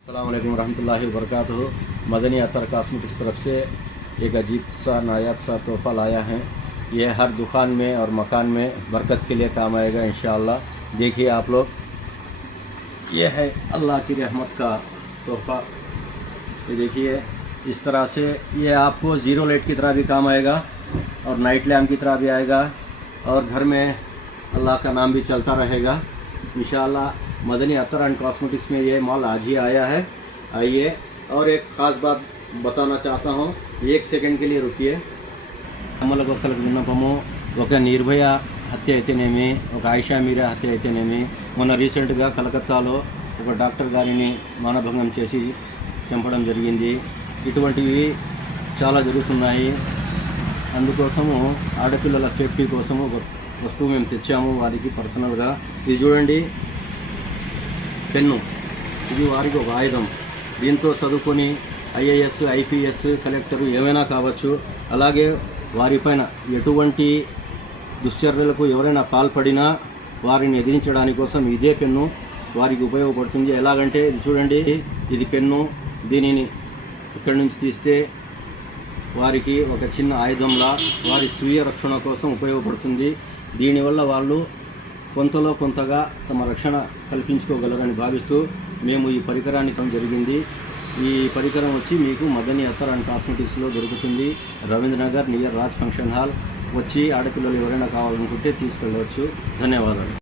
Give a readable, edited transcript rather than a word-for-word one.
अस्सलाम वालेकुम रहमतुल्लाहि व बरकातुहू। मदनी अतर कॉस्मेटिक्स तरफ से एक अजीब सा नायाब सा तोहफ़ा लाया है। यह हर दुकान में और मकान में बरकत के लिए काम आएगा इंशाअल्लाह। देखिए आप लोग, यह है अल्लाह की रहमत का तोहफ़ा। ये देखिए इस तरह से ये आपको ज़ीरो लाइट की तरह भी काम आएगा और नाइट लैम्प की तरह भी आएगा और घर में अल्लाह का नाम भी चलता रहेगा इंशाअल्लाह। मदनी अतर एंड कॉस्मेटिक्स में ये माल आज ही आया है। आइए, और एक ख़ास बात बताना चाहता हूँ, एक सेकंड के लिए रुकिए। అమ్మలకు ఒక్కలకు విన్నపము, ఒక నిర్భయ హత్య అయితేనేమి, ఒక ఆయిషా మీరా హత్య అయితేనేమి, మొన్న రీసెంట్గా కలకత్తాలో ఒక డాక్టర్ గారిని మానభంగం చేసి చంపడం జరిగింది. ఇటువంటివి చాలా జరుగుతున్నాయి. అందుకోసము ఆడపిల్లల సేఫ్టీ కోసము ఒక వస్తువు మేము తెచ్చాము వారికి పర్సనల్గా. ఇది చూడండి, పెన్ను. ఇది వారికి ఒక ఆయుధం. దీంతో చదువుకొని ఐఏఎస్, ఐపీఎస్, కలెక్టర్ ఏమైనా కావచ్చు. అలాగే వారిపైన ఎటువంటి దుశ్చర్యలకు ఎవరైనా పాల్పడినా వారిని ఎదిరించడానికి కోసం ఇదే పెన్ను వారికి ఉపయోగపడుతుంది. ఎలాగంటే ఇది చూడండి, ఇది పెన్ను. దీనిని ఇక్కడి నుంచి తీస్తే వారికి ఒక చిన్న ఆయుధంలా వారి స్వీయ రక్షణ కోసం ఉపయోగపడుతుంది. దీనివల్ల వాళ్ళు కొంతలో కొంతగా తమ రక్షణ కల్పించుకోగలరని భావిస్తూ మేము ఈ పరికరాన్ని కొనడం జరిగింది. ఈ పరికరం వచ్చి మీకు మదనీ అత్తర్ అండ్ కాస్మెటిక్స్లో దొరుకుతుంది. Ravindranagar near Raj function hall. వచ్చి ఆడపిల్లలు ఎవరైనా కావాలనుకుంటే తీసుకెళ్ళవచ్చు. ధన్యవాదాలు.